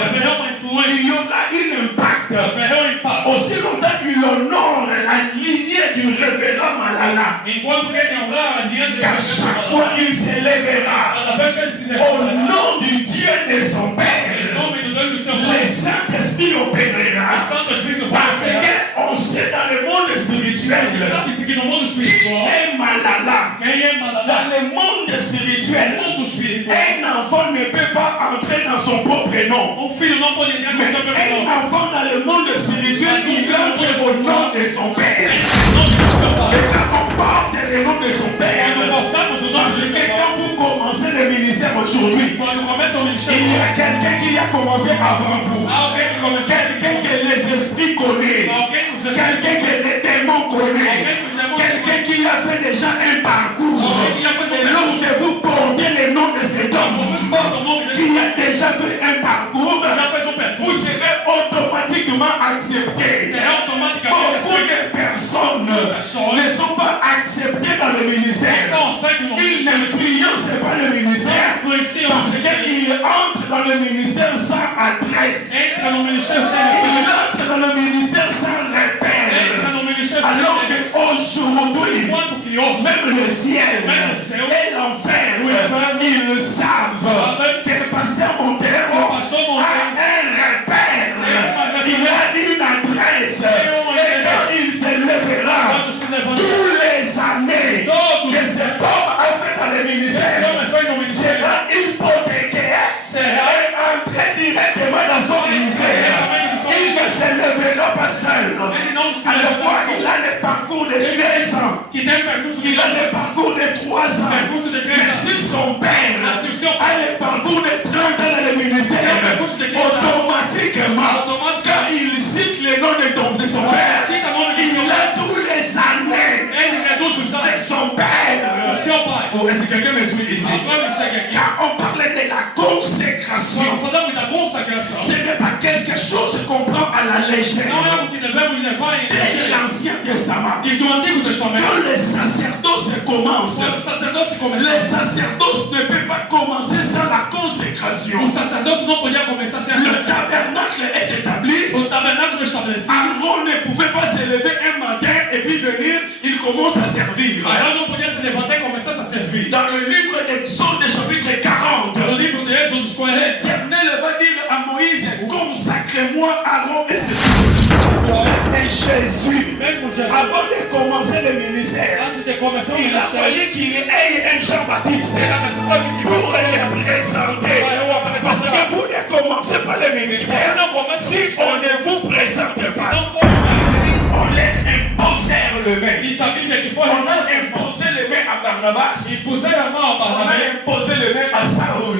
influence, il y aura un impact. Aussi longtemps qu'il honore la lignée du révérend Malala, qu'à chaque fois il s'élèvera au nom du Dieu de son Père, le Saint-Esprit opérera, parce qu'on sait dans le monde spirituel qui est Malala. Dans le monde spirituel, un enfant ne peut pas entrer dans son propre nom. Mais un enfant dans le monde spirituel, il entre au nom de son Père. Et quand on porte le nom de son Père, parce que quand vous commencez le ministère aujourd'hui, il y a quelqu'un qui a commencé avant vous. Quelqu'un que les esprits connaissent. Quelqu'un que les démons connaissent. Quelqu'un qui a fait déjà un parcours. Et lorsque vous portez le nom de cet homme qui a déjà fait un parcours, vous serez automatiquement accepté. Beaucoup de personnes ne sont pas acceptées dans le ministère. Ils n'influencent pas le ministère parce qu'ils entrent dans le ministère sans adresse. Ils entrent dans le ministère sans repère. Alors qu'aujourd'hui, même le ciel et l'enfer, ils savent que le pasteur Montero a un repère. Il a une adresse. Et quand il se lèvera, tous les années que cet homme a fait dans le ministère sera hypothéqué et entré directement dans son ministère. Il ne se lèvera pas seul. À la fois, il a le parcours de 2 ans. Il a le parcours de 3 ans. Mais si son père a le parcours de 30 ans dans le ministère, automatiquement, quand il cite le nom de son père, il a tous les années de son père. Oh, est-ce que quelqu'un me suit ici? Car on parlait de la consécration. Ce n'est pas quelque chose qu'on prend à la légère. Dès l'Ancien Testament, quand le sacerdoce commence, le sacerdoce ne peut pas commencer sans la consécration. Le tabernacle est établi. Aaron ne pouvait pas se lever un matin et puis venir, il commence à servir. Dans le livre d'Exode chapitre 40, l'Éternel va dire à Moïse, consacre-moi Aaron et ses fils. Et Jésus, avant de commencer le ministère, il a fallu qu'il ait un Jean-Baptiste pour le présenter. Parce que vous ne commencez pas le ministère si on ne vous présente pas. On les imposait le main. On a imposé le main à Barnabas. On a imposé le main à Saoul.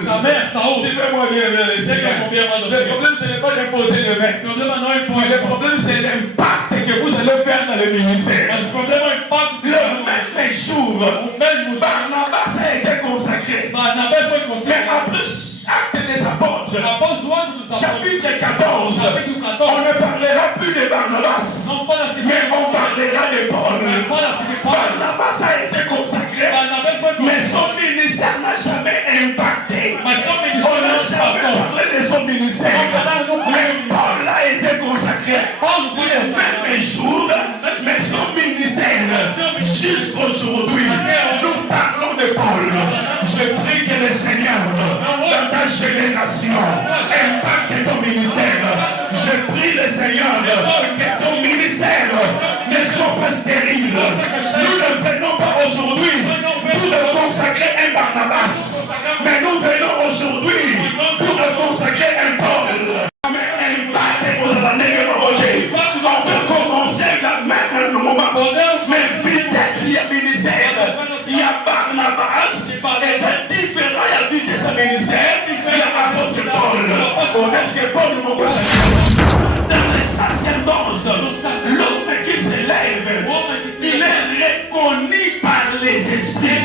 Suivez-moi bien, le problème, ce n'est pas d'imposer le main. Le problème, c'est l'impact que vous allez faire dans le ministère. Le même jour, Barnabas a été consacré. Mais après Actes des Apôtres, chapitre 14, on ne parlera plus de Barnabas, mais on parlera de Paul. Barnabas a été consacré, mais son ministère n'a jamais impacté. On n'a jamais parlé de son ministère, mais Paul a été consacré le même jour, mais son ministère, jusqu'aujourd'hui, nous parlons de Paul. Je prie que le Seigneur, dans ta génération, impacte ton ministère. Je prie le Seigneur que ton ministère ne soit pas stérile. Nous ne venons pas aujourd'hui pour consacrer un Barnabas, mais nous venons aujourd'hui pour consacrer un Paul. On peut commencer le même moment, mais vitesse, il y a ministère. Il y a Barnabas, et c'est différent, il y a vitesse à ministère. Il y a apôtre Paul. On est-ce que Paul nous voit dans les sacerdoces, l'homme qui s'élève, il est reconnu par les esprits.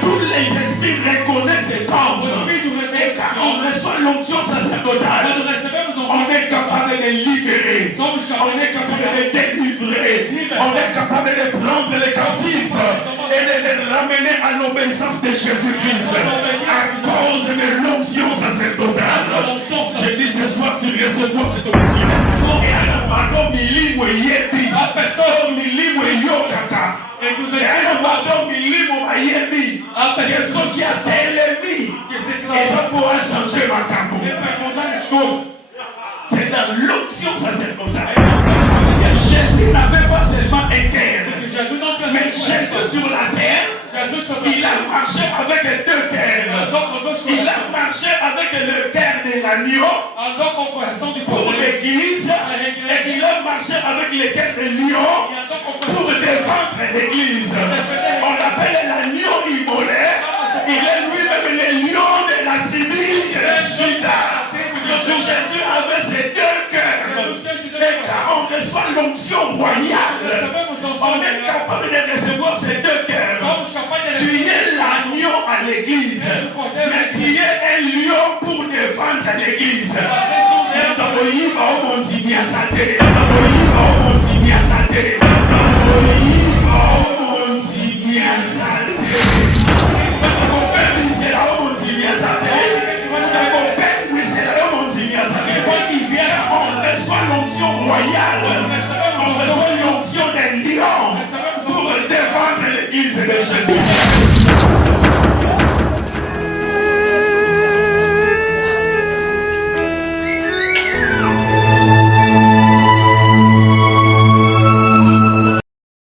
Tous les esprits reconnaissent cet homme. Et quand on reçoit l'onction sacerdotale, on est capable de libérer, on est capable de délivrer, on est capable de prendre les captifs et de les ramener à l'obéissance de Jésus-Christ à cause de l'onction sacerdotale. Je dis C'est dans l'onction sacerdotale. Jésus n'avait pas seulement un cœur, mais Jésus sur la terre, il a marché avec deux cœurs. Il a marché avec le cœur de l'agneau pour l'église, et il a marché avec le cœur de lion pour défendre l'église. On l'appelle l'agneau immolé. Il est lui-même le lion de la tribu de Juda. Donc Jésus avait ces deux cœurs. Et quand on reçoit l'onction royale, on est capable de recevoir ces deux cœurs. Tu es l'agneau à l'église, mais tu es un lion pour défendre l'église. Taboyiba o monzini asate.